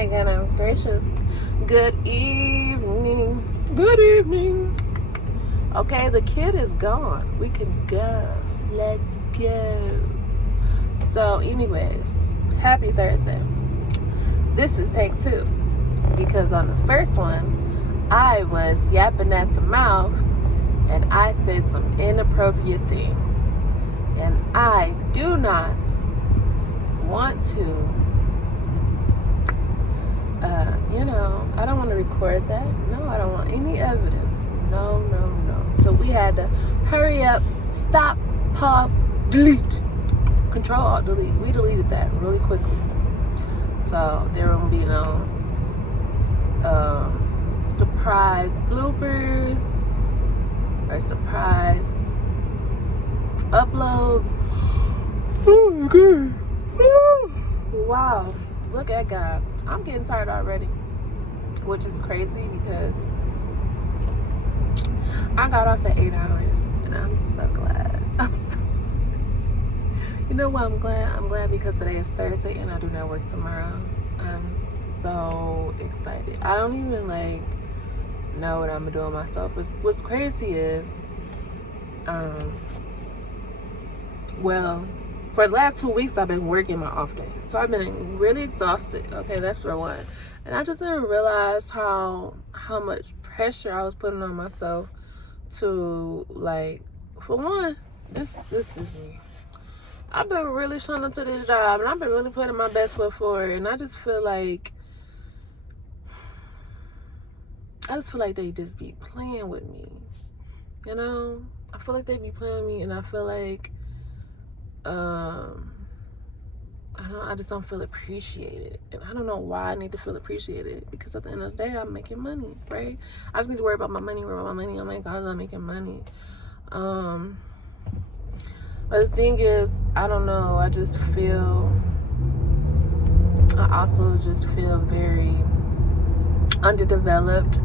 my goodness gracious. Good evening. Good evening. Okay, the kid is gone. We can go. Let's go. So, anyways, happy Thursday. This is take two. Because on the first one, I was yapping at the mouth and I said some inappropriate things. And I do not want to, I don't want to record that. No, I don't want any evidence. No. So we had to hurry up, stop, pause, delete. Control, Alt, delete. We deleted that really quickly. So there won't be no surprise bloopers or surprise uploads. Oh my god. Wow. Look at God. I'm getting tired already. Which is crazy because I got off at 8 hours and I'm so glad. You know why I'm glad? I'm glad because today is Thursday and I do not work tomorrow. I'm so excited. I don't even know what I'm gonna do with myself. What's crazy is for the last 2 weeks I've been working my off day. So I've been really exhausted. Okay, that's for one. And I just didn't realize how much pressure I was putting on myself to for one, this is me. I've been really showing up to this job and I've been really putting my best foot forward, and I just feel like they just be playing with me. I feel like they be playing with me, and I feel like I just don't feel appreciated. And I don't know why I need to feel appreciated, because at the end of the day, I'm making money, right? I just need to worry about my money. Oh my God, I'm making money. But the thing is, I don't know. I also just feel very underdeveloped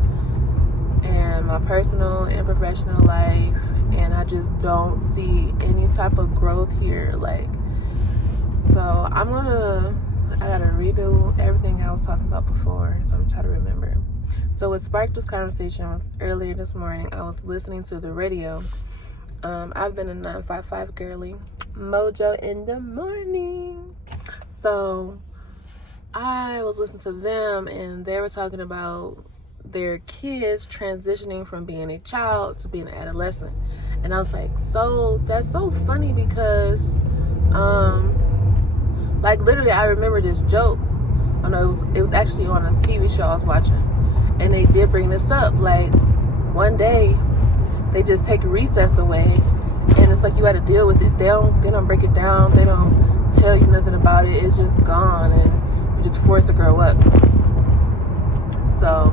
in my personal and professional life, and I just don't see any type of growth here. So I gotta redo everything I was talking about before, so I'm trying to remember. So what sparked this conversation was earlier this morning. I was listening to the radio. I've been a 955 girly, Mojo in the morning. So I was listening to them, and they were talking about their kids transitioning from being a child to being an adolescent. And I was like, so that's so funny because literally I remember this joke. Oh no, it was actually on this TV show I was watching, and they did bring this up. One day they just take a recess away, and it's like you got to deal with it. They don't break it down. They don't tell you nothing about it. It's just gone, and you just forced to grow up. So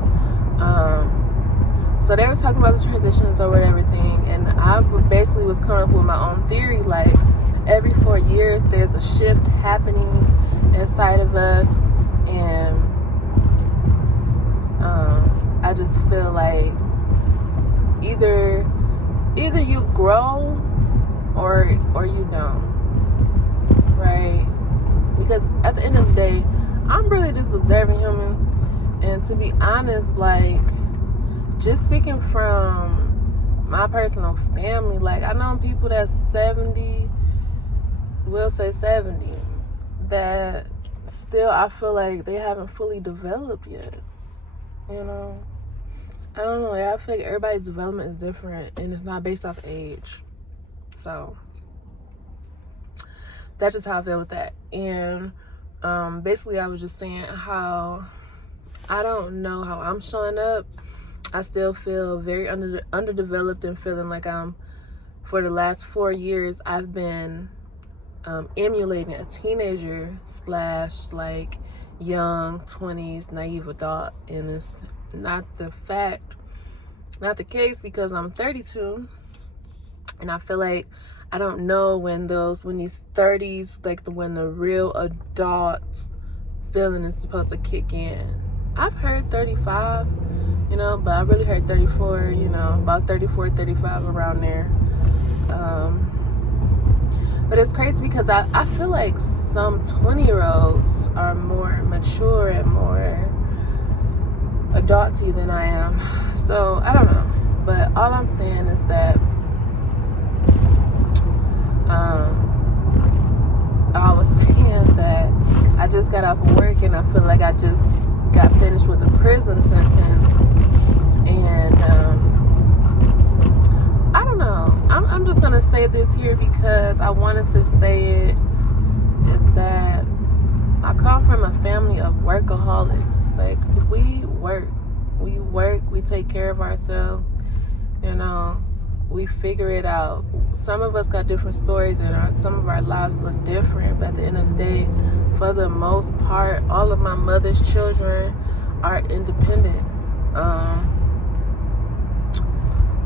they were talking about the transitions over everything, and I basically was coming up with my own theory. Every 4 years, there's a shift happening inside of us, and I just feel like either you grow or you don't, right? Because at the end of the day, I'm really just observing humans, and to be honest, just speaking from my personal family, I know people that's 70, we'll say 70, that still I feel like they haven't fully developed yet. I don't know. I feel like everybody's development is different, and it's not based off age. So that's just how I feel with that. And basically I was just saying how I don't know how I'm showing up. I still feel very underdeveloped, and feeling like for the last 4 years, I've been emulating a teenager / young 20s naive adult, and it's not the case, because I'm 32, and I feel like I don't know when these 30s, when the real adult feeling is supposed to kick in. I've heard 35, but I really heard 34, about 34, 35, around there. But it's crazy because I feel like some 20-year-olds are more mature and more adulty than I am. So I don't know. But all I'm saying is that I was saying that I just got off of work and I feel like I just got finished with a prison sentence. And I don't know. I'm just going to say this here because I wanted to say it, is that I come from a family of workaholics. Like, we work, we take care of ourselves, you know, we figure it out. Some of us got different stories and some of our lives look different, but at the end of the day, for the most part, all of my mother's children are independent.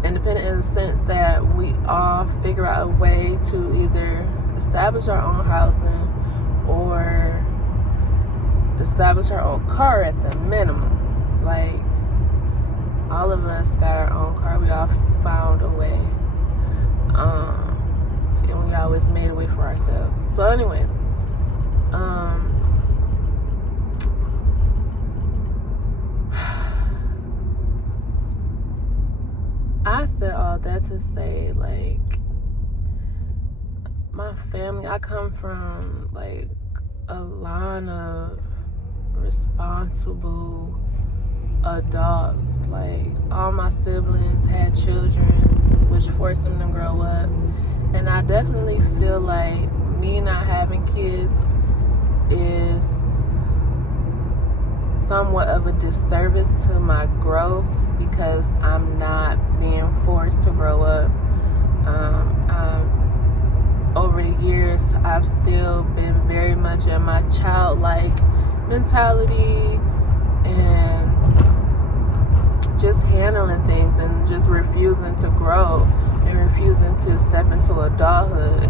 Independent in the sense that we all figure out a way to either establish our own housing or establish our own car at the minimum. Like, all of us got our own car. We all found a way. And we always made a way for ourselves. So anyways, I said all that to say, like, my family, I come from, like, a line of responsible adults. Like, all my siblings had children, which forced them to grow up. And I definitely feel like me not having kids is somewhat of a disservice to my growth because I'm not being forced to grow up. Over the years, I've still been very much in my childlike mentality and just handling things and just refusing to grow and refusing to step into adulthood,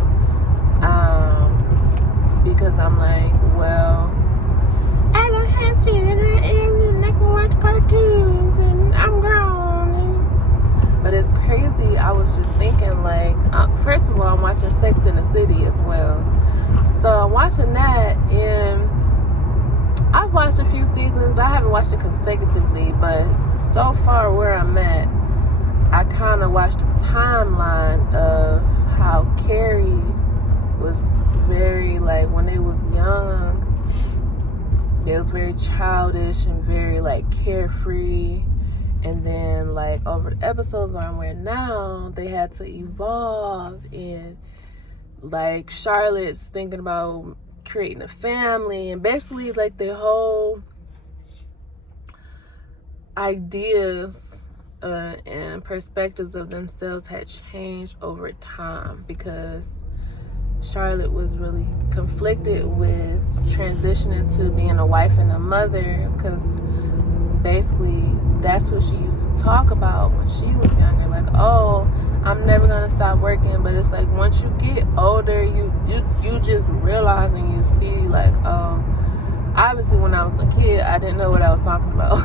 because I'm like, well, I don't have to, and I can watch cartoons and I'm grown. But it's crazy. I was just thinking, like, first of all, I'm watching Sex and the City as well, so I'm watching that, and I've watched a few seasons. I haven't watched it consecutively, but so far where I'm at, I kind of watched the timeline of how Carrie was very, like, when they was young, it was very childish and very, like, carefree. And then, like, over the episodes where now, they had to evolve, and, like, Charlotte's thinking about creating a family, and basically, like, the whole ideas and perspectives of themselves had changed over time because Charlotte was really conflicted with transitioning to being a wife and a mother, because basically that's what she used to talk about when she was younger, like, oh, I'm never gonna stop working. But it's like, once you get older, you just realize and you see, like, oh, obviously when I was a kid, I didn't know what I was talking about.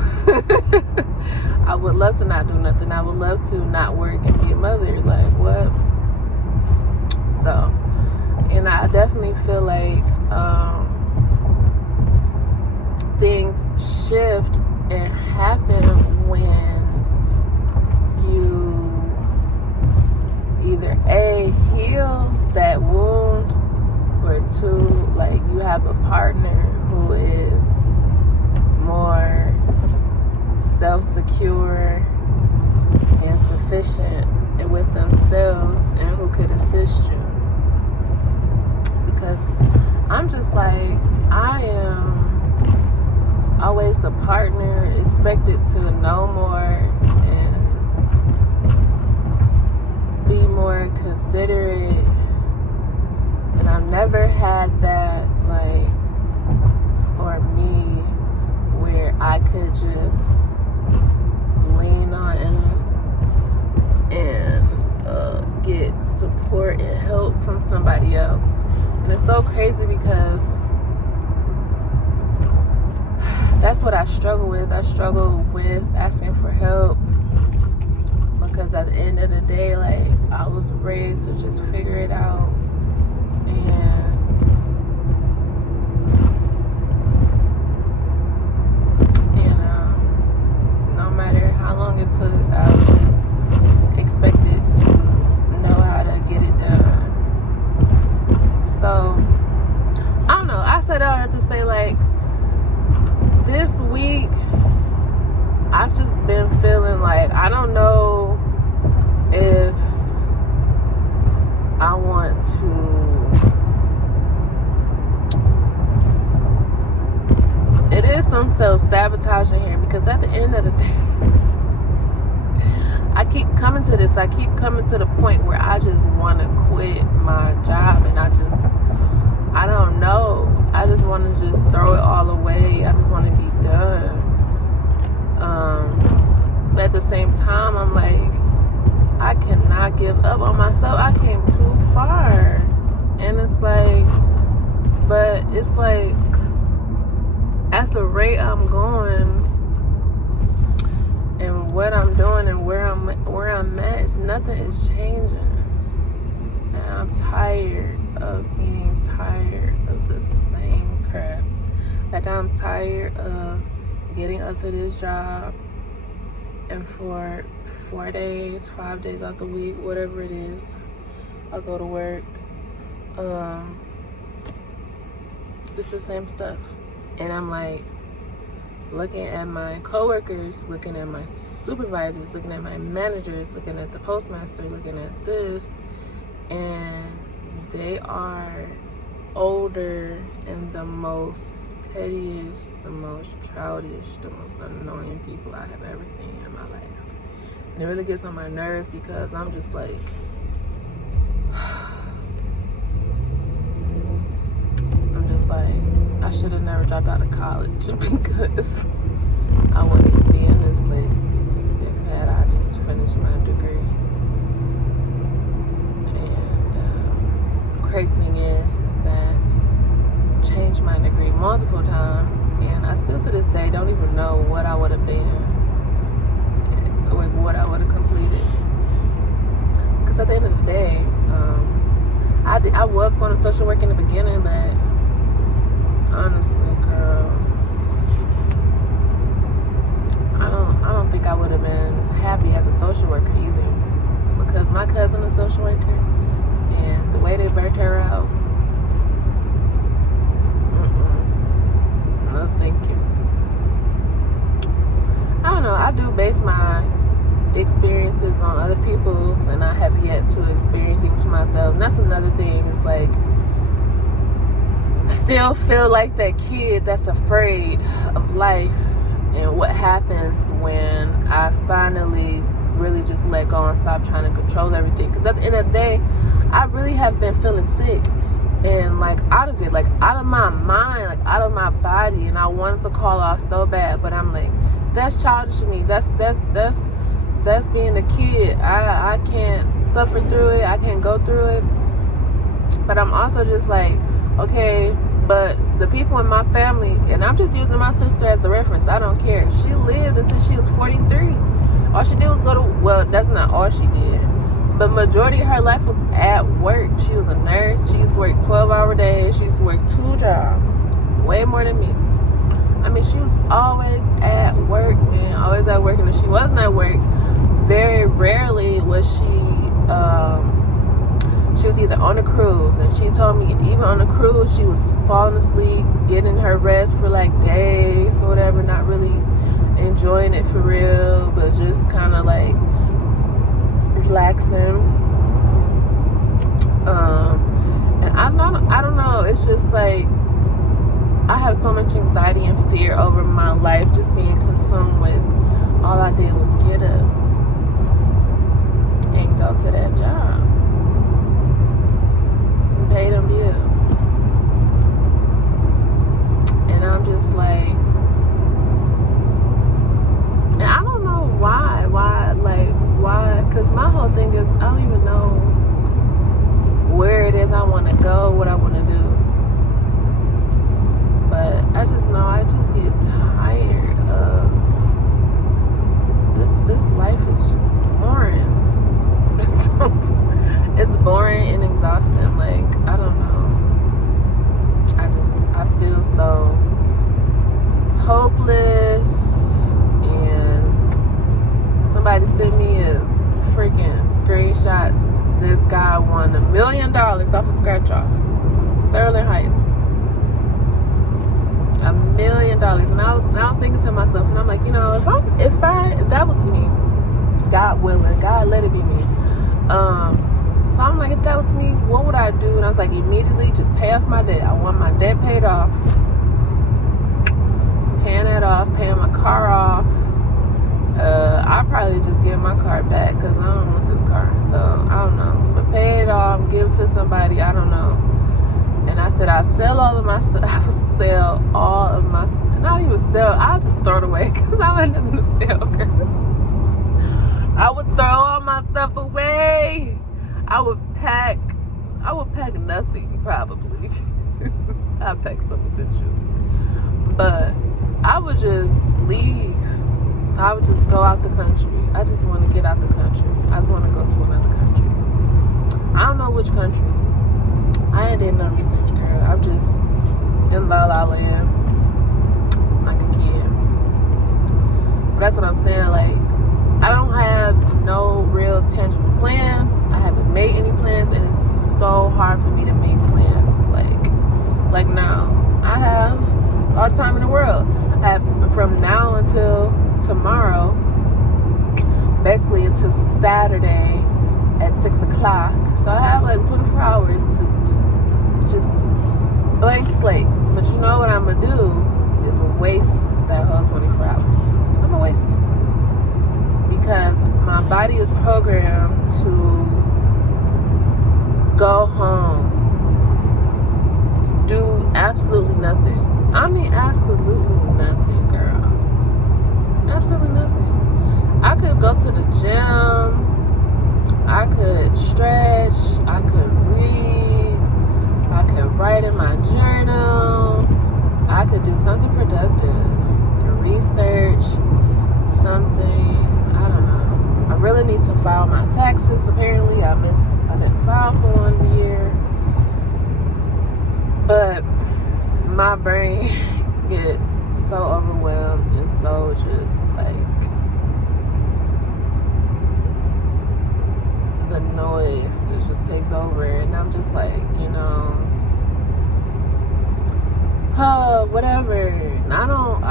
I would love to not do nothing. I would love to not work and be a mother. Like, what? So, and I definitely feel like things shift and happen when you either A, heal that wound, or two, like, you have a partner who is more self-secure and sufficient and with themselves and who could assist you. Because I'm just like, I am always the partner expected to know more and be more considerate, and I've never had that, like, for me, where I could just lean on and get support and help from somebody else. And it's so crazy because that's what I struggle with. I struggle with asking for help because at the end of the day, like, I was raised to just figure it out. And you know, that to say, like, this week I've just been feeling like I don't know if I want to. It is some self-sabotage in here, because at the end of the day, I keep coming to this. I keep coming to the point where I just want to quit my job, and I don't know. I just want to just throw it all away. I just want to be done. But at the same time, I'm like, I cannot give up on myself. I came too far. And it's like, but it's like, at the rate I'm going and what I'm doing and where I'm at, nothing is changing. And I'm tired of being tired of the same crap. Like, I'm tired of getting up to this job, and for 4 days, 5 days out the week, whatever it is, I'll go to work. It's the same stuff. And I'm like, looking at my coworkers, looking at my supervisors, looking at my managers, looking at the postmaster, looking at this, and they are older and the most pettiest, the most childish, the most annoying people I have ever seen in my life. And it really gets on my nerves, because I'm just like, I should have never dropped out of college, because I wouldn't even be in this place if had I just finished my degree. And the crazy thing is that I changed my degree multiple times, and I still to this day don't even know what I would have been, or what I would have completed. Because at the end of the day, I was going to social work in the beginning, but honestly, girl, I don't think I would have been happy as a social worker either, because my cousin is a social worker, and the way they burnt her out, no thank you. I don't know, I do base my experiences on other people's, and I have yet to experience things for myself. And that's another thing, it's like, I still feel like that kid that's afraid of life and what happens when I finally really just let go and stop trying to control everything. Because at the end of the day, I really have been feeling sick and like out of it, like out of my mind, like out of my body. And I wanted to call off so bad, but I'm like, that's childish to me. That's being a kid. I can't suffer through it. I can't go through it. But I'm also just like, okay, but the people in my family, and I'm just using my sister as a reference, I don't care. She lived until she was 43. All she did was go to, well, that's not all she did, but majority of her life was at work. She was a nurse. She used to work 12-hour days. She used to work 2 jobs, way more than me. I mean, she was always at work, man, always at work. And if she wasn't at work, very rarely was she was either on a cruise, and she told me even on the cruise she was falling asleep, getting her rest for like days or whatever, not really enjoying it for real, but just kind of like relaxing. And I don't know, it's just like I have so much anxiety and fear over my life just being consumed with all I did was get up and go to that job, pay them bills. And I'm just like, and I don't know why, because my whole thing is, I don't even know where it is I want to go, what I want to do. But I just know I just get tired of this life is just boring. It's boring and exhausting. Like, I don't know. $1 million. And I was thinking to myself, and I'm like, you know, if that was me, God willing, God let it be me. So I'm like, if that was me, what would I do? And I was like, immediately just pay off my debt. I want my debt paid off. Paying that off, paying my car off. I'll probably just give my car back because I don't want this car. So I don't know. But pay it off, give it to somebody, I don't know. And I said, I'll sell all of my stuff. I would sell all of my stuff. Not even sell, I'll just throw it away because I have nothing to sell, girl. I would throw all my stuff away. I would pack nothing, probably. I'd pack some essentials. But I would just leave. I would just go out the country. I just want to get out the country. I just want to go to another country. I don't know which country. I ain't did no research, girl. I'm just in La La Land like a kid. But that's what I'm saying. Like, I don't have no real tangible plans. I haven't made any plans, and it's so hard for me to make plans. Like now, I have all the time in the world. I have from now until tomorrow, basically until Saturday at 6 o'clock. So I have like 24 hours to just blank slate. But you know what I'm gonna do is waste that whole 24 hours. I'm gonna waste it. Because my body is programmed to go home, do absolutely nothing. I mean, absolutely nothing, girl. Absolutely nothing. I could go to the gym. I could stretch. I could read. I could write in my journal. I could do something productive. Research something. I don't know. I really need to file my taxes. Apparently, I didn't file for 1 year. But my brain gets so overwhelmed and so just like the noise, it just takes over, and I'm just like, you know, whatever. And I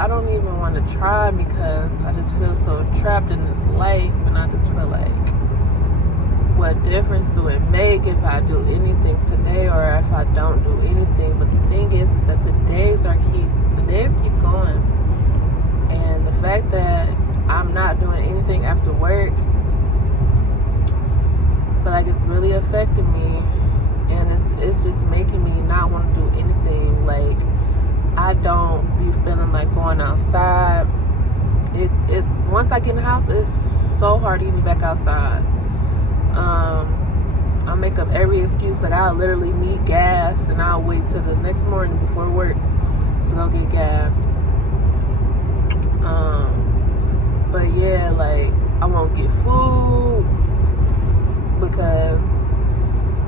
don't even want to try because I just feel so trapped in this life, and I just feel like, what difference do it make if I do anything today or if I don't do anything? But the thing is that the days keep going, and the fact that I'm not doing anything after work, I feel like it's really affecting me, and it's just making me not want to do anything. Like, I don't be feeling like going outside. It once I get in the house, it's so hard to get me back outside. I make up every excuse. Like, I'll literally need gas, and I'll wait till the next morning before work to go get gas. But yeah, like, I won't get food because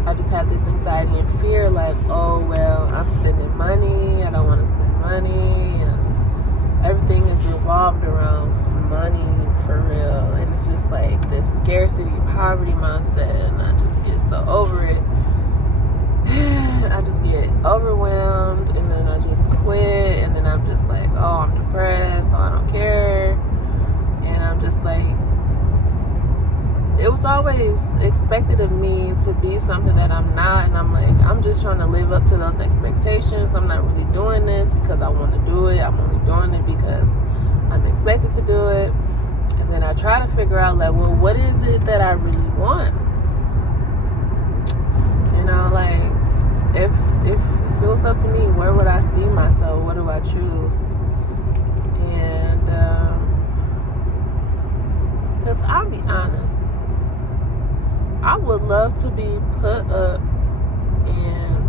I just have this anxiety and fear, like, oh, well, I'm spending money, I don't want to spend money, and everything is revolved around money for real. And it's just like this scarcity, poverty mindset, and I just get so over it. I just get overwhelmed, and then I just quit, and then I'm just like, oh, I'm depressed, so I don't care. And I'm just like, it was always expected of me to be something that I'm not, and I'm like, I'm just trying to live up to those expectations. I'm not really doing this because I want to do it. I'm only doing it because I'm expected to do it. And then I try to figure out, like, well, what is it that I really want? You know, like, if it was up to me, where would I see myself? What do I choose? And because I'll be honest, I would love to be put up and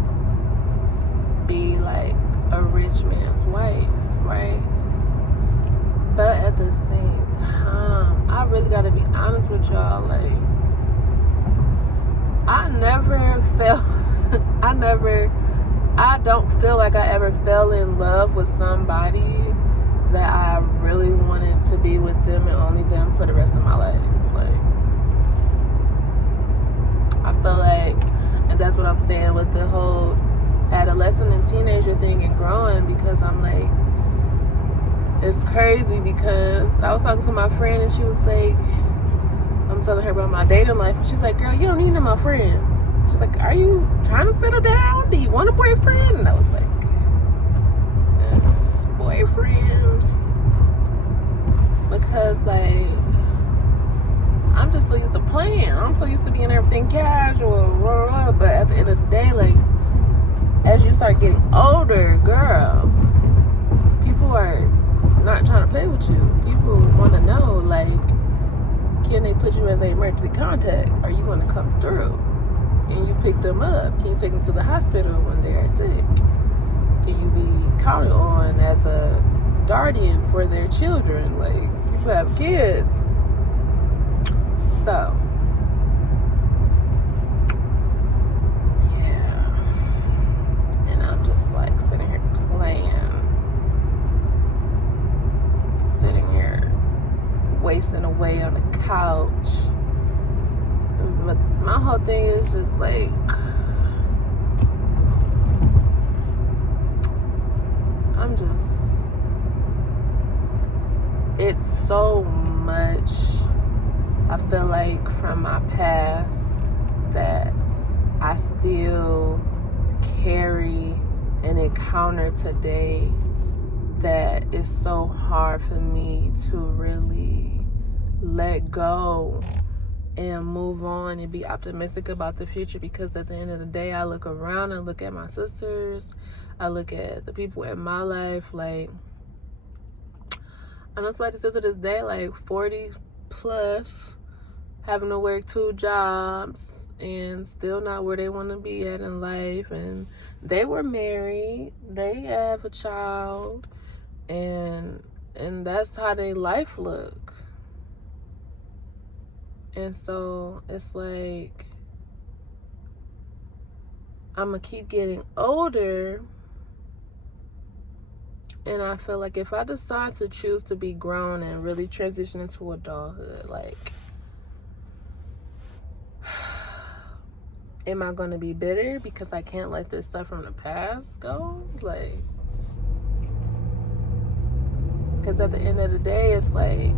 be like a rich man's wife, right? But at the same time, I really gotta be honest with y'all. Like, I don't feel like I ever fell in love with somebody that I really wanted to be with them and only them for the rest of my life. Like, I feel like, and that's what I'm saying with the whole adolescent and teenager thing and growing, because I'm like, it's crazy because I was talking to my friend and she was like, I'm telling her about my dating life. She's like, girl, you don't need none of my friends. She's like, are you trying to settle down? Do you want a boyfriend? And I was like, boyfriend? Because, like, I'm just so used to playing. I'm so used to being everything casual, blah, blah, blah. But at the end of the day, like, as you start getting older, girl, people are not trying to play with you. People want to know, like, can they put you as an emergency contact? Are you going to come through? Can you pick them up? Can you take them to the hospital when they are sick? Can you be counted on as a guardian for their children? Like, people have kids. So, yeah. And I'm just like sitting here playing. Sitting here wasting away on the couch. But my whole thing is just like, I'm just, it's so much, I feel like, from my past that I still carry and encounter today that it's so hard for me to really let go and move on and be optimistic about the future, because at the end of the day, I look around and look at my sisters, I look at the people in my life, like, I'm just about to say to this day, like 40 plus, having to work 2 jobs and still not where they want to be at in life. And they were married, they have a child, and that's how their life look. And so it's like, I'm gonna keep getting older, and I feel like if I decide to choose to be grown and really transition into adulthood, like, am I gonna be bitter because I can't let this stuff from the past go? Like, because at the end of the day, it's like,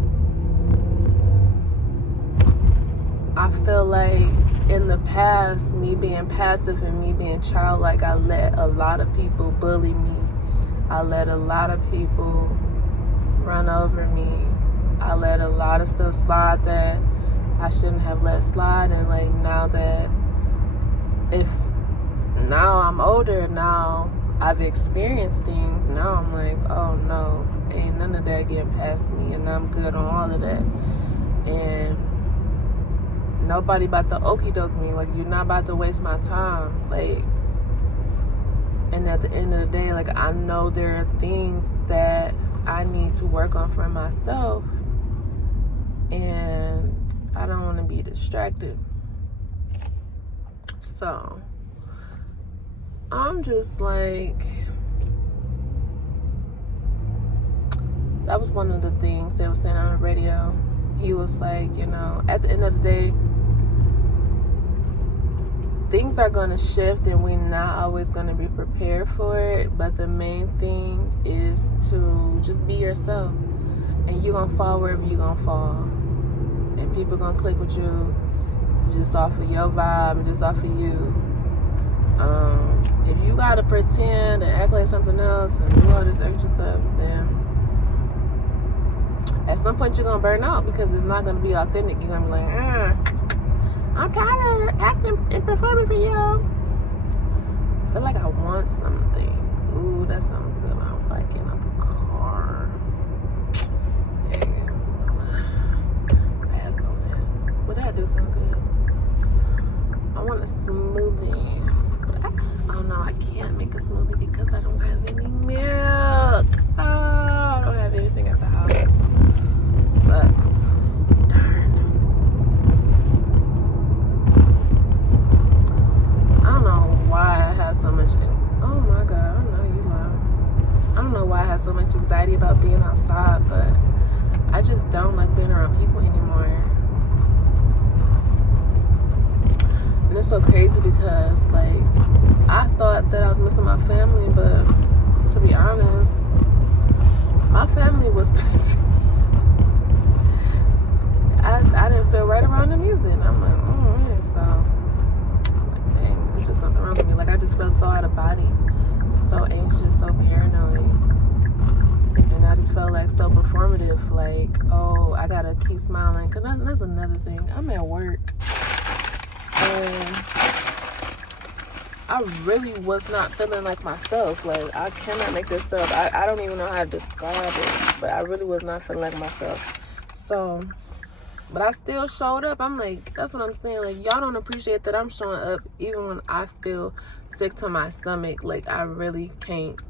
I feel like in the past, me being passive and me being childlike, I let a lot of people bully me. I let a lot of people run over me. I let a lot of stuff slide that I shouldn't have let slide. And like, now I'm older, now I've experienced things, now I'm like, oh no, ain't none of that getting past me, and I'm good on all of that. And nobody about to okie doke me. Like, you're not about to waste my time. Like, and at the end of the day, like, I know there are things that I need to work on for myself, and I don't want to be distracted. So I'm just like, that was one of the things they were saying on the radio. He was like, you know, at the end of the day, things are going to shift and we're not always going to be prepared for it. But the main thing is to just be yourself. And you're going to fall wherever you're going to fall. And people going to click with you just off of your vibe, just off of you. If you got to pretend and act like something else and do all this extra stuff, then at some point you're going to burn out, because it's not going to be authentic. You're going to be like, I'm tired of acting and performing for y'all. I feel like I want something. Ooh, that sounds good when I'm like in a car. Yeah, we're gonna pass on that. But that do sound good. I want a smoothie. But I don't know, I can't make a smoothie because I don't have any milk. Oh, I don't have anything at the house. Sucks. Darn. I don't know why I have so much. Oh my God, I know you love. I don't know why I have so much anxiety about being outside, but I just don't like being around people anymore. And it's so crazy because, like, I thought that I was missing my family, but to be honest, my family was always felt like so performative, like, oh, I gotta keep smiling. Because that's another thing. I'm at work, and I really was not feeling like myself. Like, I cannot make this up. I don't even know how to describe it, but I really was not feeling like myself. So, but I still showed up. I'm like, that's what I'm saying. Like, y'all don't appreciate that I'm showing up even when I feel sick to my stomach. Like, I really can't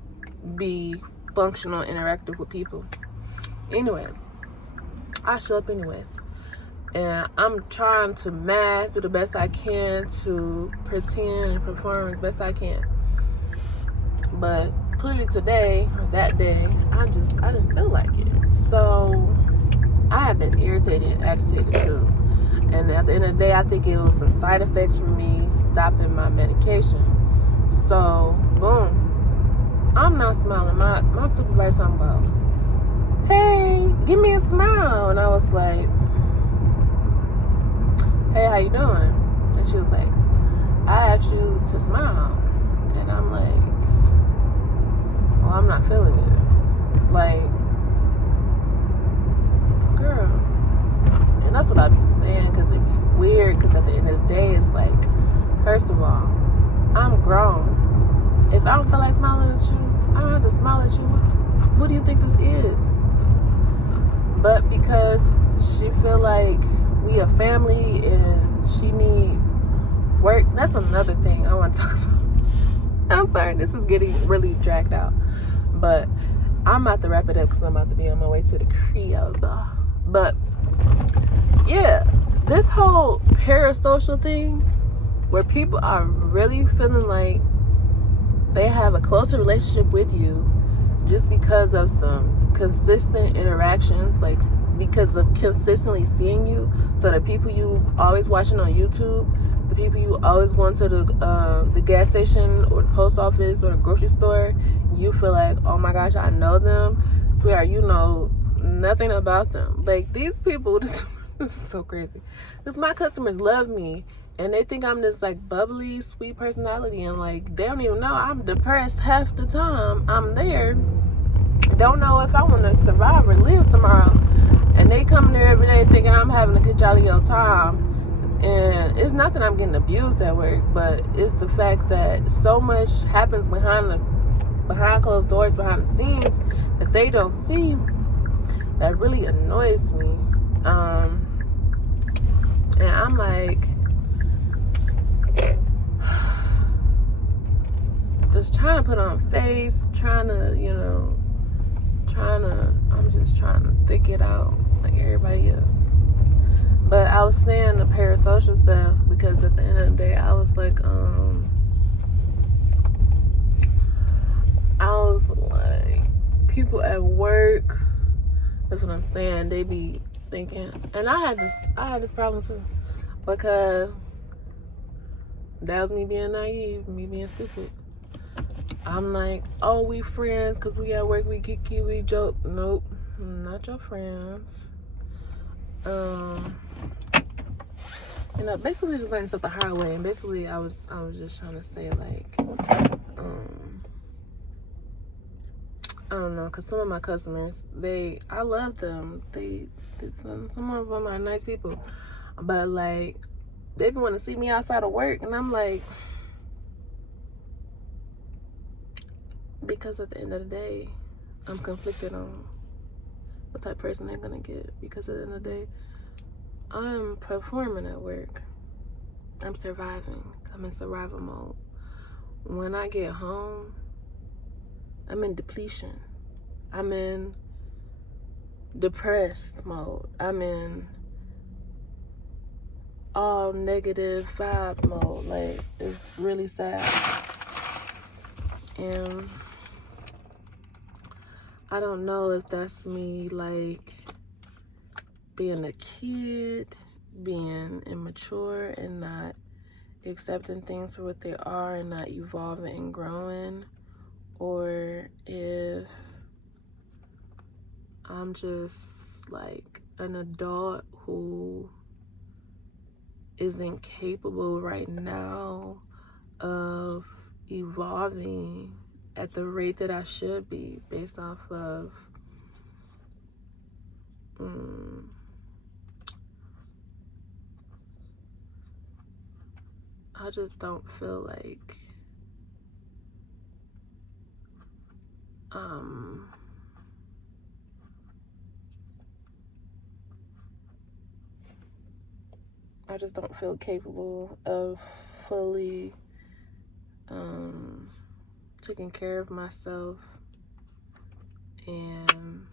be functional, interactive with people. Anyways, I show up anyways. And I'm trying to mask, do the best I can to pretend and perform as best I can. But clearly today, or that day, I didn't feel like it. So I have been irritated and agitated too. And at the end of the day, I think it was some side effects from me stopping my medication. So, boom. I'm not smiling. My supervisor talking about, hey, give me a smile. And I was like, hey, how you doing? And she was like, I asked you to smile. And I'm like, well, I'm not feeling it. Like, girl. And that's what I be saying, because it be weird, because at the end of the day, it's like, first of all, I'm grown. If I don't feel like smiling at you, I don't have to smile at you. What do you think this is? But because she feel like we a family and she need work, that's another thing I want to talk about. I'm sorry, this is getting really dragged out. But I'm about to wrap it up because I'm about to be on my way to the crib. But yeah, this whole parasocial thing where people are really feeling like they have a closer relationship with you just because of some consistent interactions, like because of consistently seeing you. So the people you always watching on YouTube, the people you always going to the gas station or the post office or the grocery store, you feel like, oh my gosh, I know them. Swear, you know nothing about them. Like, these people, this is so crazy. Because my customers love me. And they think I'm this, like, bubbly, sweet personality. And, like, they don't even know I'm depressed half the time I'm there. Don't know if I want to survive or live tomorrow. And they come there every day thinking I'm having a good jolly old time. And it's not that I'm getting abused at work, but it's the fact that so much happens behind closed doors, behind the scenes, that they don't see, that really annoys me. And I'm like, just trying to put on face, I'm just trying to stick it out like everybody else. But I was saying the parasocial stuff because at the end of the day, I was like, people at work, that's what I'm saying, they be thinking, and I had this problem too, because that was me being naive, me being stupid. I'm like, oh, we friends because we at work, we kiki, we joke. Nope, not your friends. Basically just learning stuff the hard way. And basically I was just trying to say, like, I don't know, because some of my customers, I love them. Some of them are nice people. But, like, they want to see me outside of work. And I'm like, because at the end of the day, I'm conflicted on what type of person they're going to get. Because at the end of the day, I'm performing at work. I'm surviving. I'm in survival mode. When I get home, I'm in depletion. I'm in depressed mode. I'm in all negative vibe mode. Like, it's really sad. And I don't know if that's me, like, being a kid, being immature and not accepting things for what they are and not evolving and growing, or if I'm just like an adult who isn't capable right now of evolving at the rate that I should be based off of I just don't feel like I just don't feel capable of fully taking care of myself and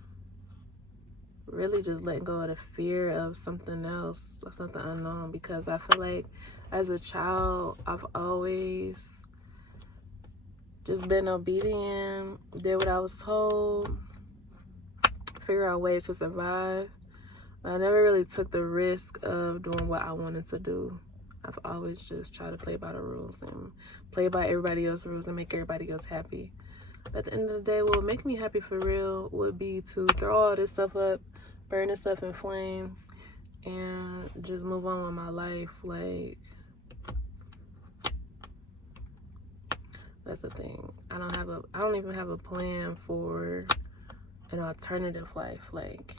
really just letting go of the fear of something else or something unknown, because I feel like as a child I've always just been obedient, did what I was told, figure out ways to survive. But I never really took the risk of doing what I wanted to do. I've always just tried to play by the rules and play by everybody else's rules and make everybody else happy. But at the end of the day, what would make me happy for real would be to throw all this stuff up, burn this stuff in flames, and just move on with my life. Like, that's the thing. I don't even have a plan for an alternative life. Like,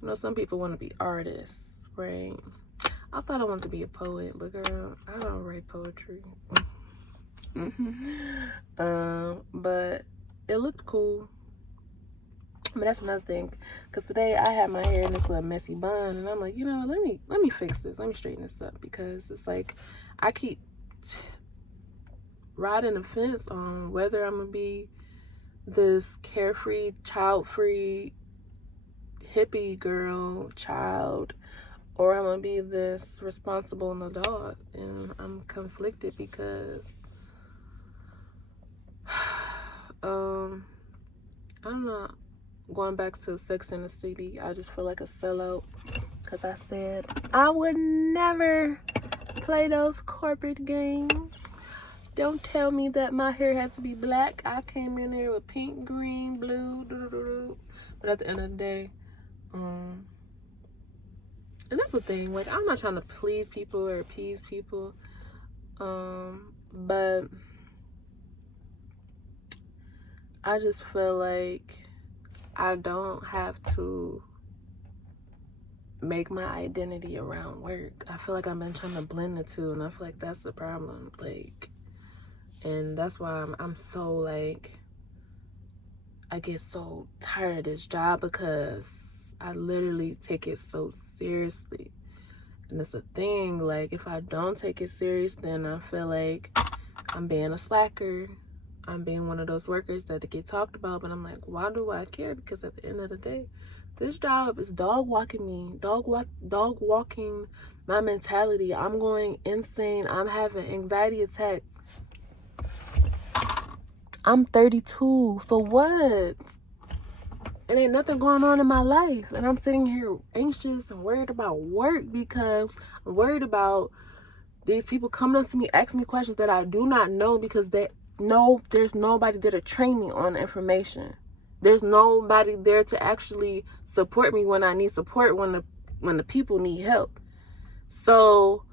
you know, some people want to be artists, right? I thought I wanted to be a poet, but girl, I don't write poetry. But it looked cool. But that's another thing, because today I had my hair in this little messy bun, and I'm like, you know, let me fix this, let me straighten this up, because it's like I keep riding the fence on whether I'm gonna be this carefree, child-free hippie girl child, or I'm gonna be this responsible adult. And I'm conflicted because I'm not going back to Sex and the City. I just feel like a sellout because I said I would never play those corporate games. Don't tell me that my hair has to be black. I came in here with pink, green, blue, but at the end of the day, and that's the thing, like, I'm not trying to please people or appease people, but I just feel like I don't have to make my identity around work. I feel like I've been trying to blend the two, and I feel like that's the problem. Like, and that's why I'm so, like, I get so tired of this job, because I literally take it so seriously. And it's a thing, like, if I don't take it serious, then I feel like I'm being a slacker. I'm being one of those workers that get talked about, but I'm like, why do I care? Because at the end of the day, this job is dog walking me, dog walking my mentality. I'm going insane. I'm having anxiety attacks. I'm 32. For what? It ain't nothing going on in my life, and I'm sitting here anxious and worried about work because I'm worried about these people coming up to me asking me questions that I do not know, because there's nobody there to train me on the information. There's nobody there to actually support me when I need support, when the people need help. So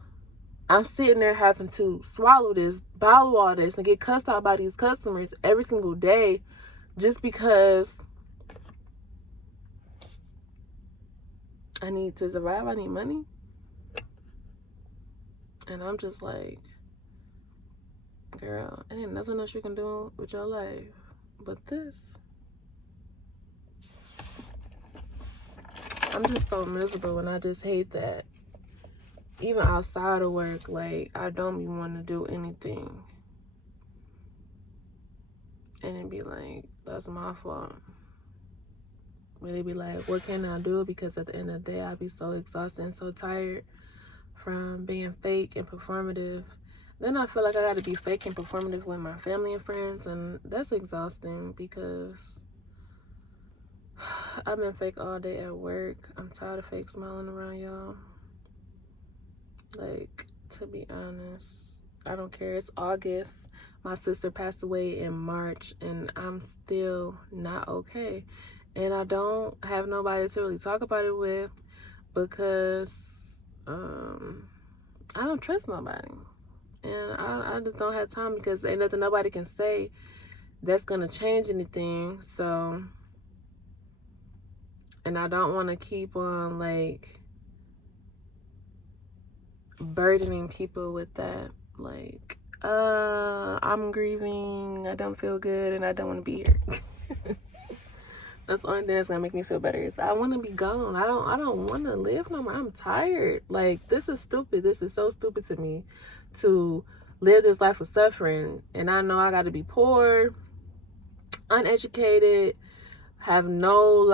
I'm sitting there having to swallow this, bottle all this, and get cussed out by these customers every single day just because I need to survive. I need money. And I'm just like, girl, it ain't nothing else you can do with your life but this. I'm just so miserable, and I just hate that even outside of work, like, I don't even want to do anything. And it'd be like, that's my fault. But it'd be like, what can I do? Because at the end of the day, I'd be so exhausted and so tired from being fake and performative. Then I feel like I gotta be fake and performative with my family and friends, and that's exhausting because I've been fake all day at work. I'm tired of fake smiling around y'all. Like, to be honest, I don't care. It's August. My sister passed away in March, and I'm still not okay. And I don't have nobody to really talk about it with, because I don't trust nobody. And I just don't have time, because ain't nothing nobody can say that's gonna change anything. So, And I don't want to keep on like burdening people with that. Like, I'm grieving, I don't feel good, and I don't want to be here. That's the only thing that's gonna make me feel better is I want to be gone. I don't want to live no more. I'm tired. Like, this is stupid. This is so stupid to me to live this life of suffering. And I know I got to be poor, uneducated, have no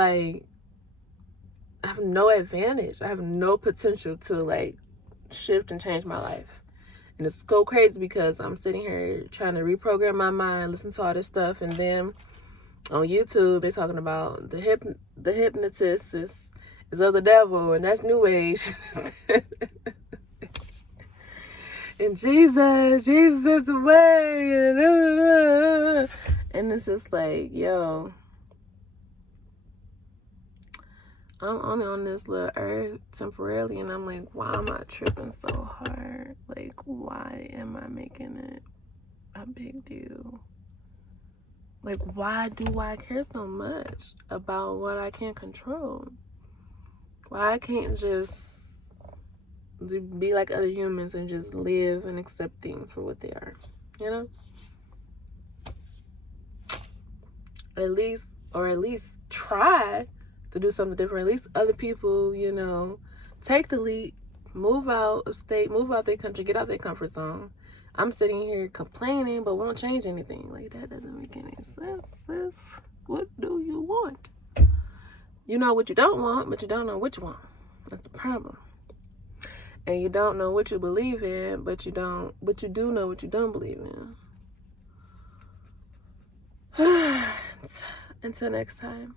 advantage. I have no potential to like shift and change my life. And it's so crazy because I'm sitting here trying to reprogram my mind, listen to all this stuff, and then on YouTube they're talking about the hypnotist is of the devil, and that's new age. And Jesus is the way. And it's just like, yo, I'm only on this little earth temporarily, and I'm like, why am I tripping so hard? Like, why am I making it a big deal? Like, why do I care so much about what I can't control? Why I can't just be like other humans and just live and accept things for what they are, you know? At least try to do something different. At least other people, you know, take the leap, move out of state, move out their country, get out their comfort zone. I'm sitting here complaining but won't change anything. Like, that doesn't make any sense, sis. What do you want? You know what you don't want, but you don't know what you want. That's the problem. And you don't know what you believe in, but you do know what you don't believe in. Until next time.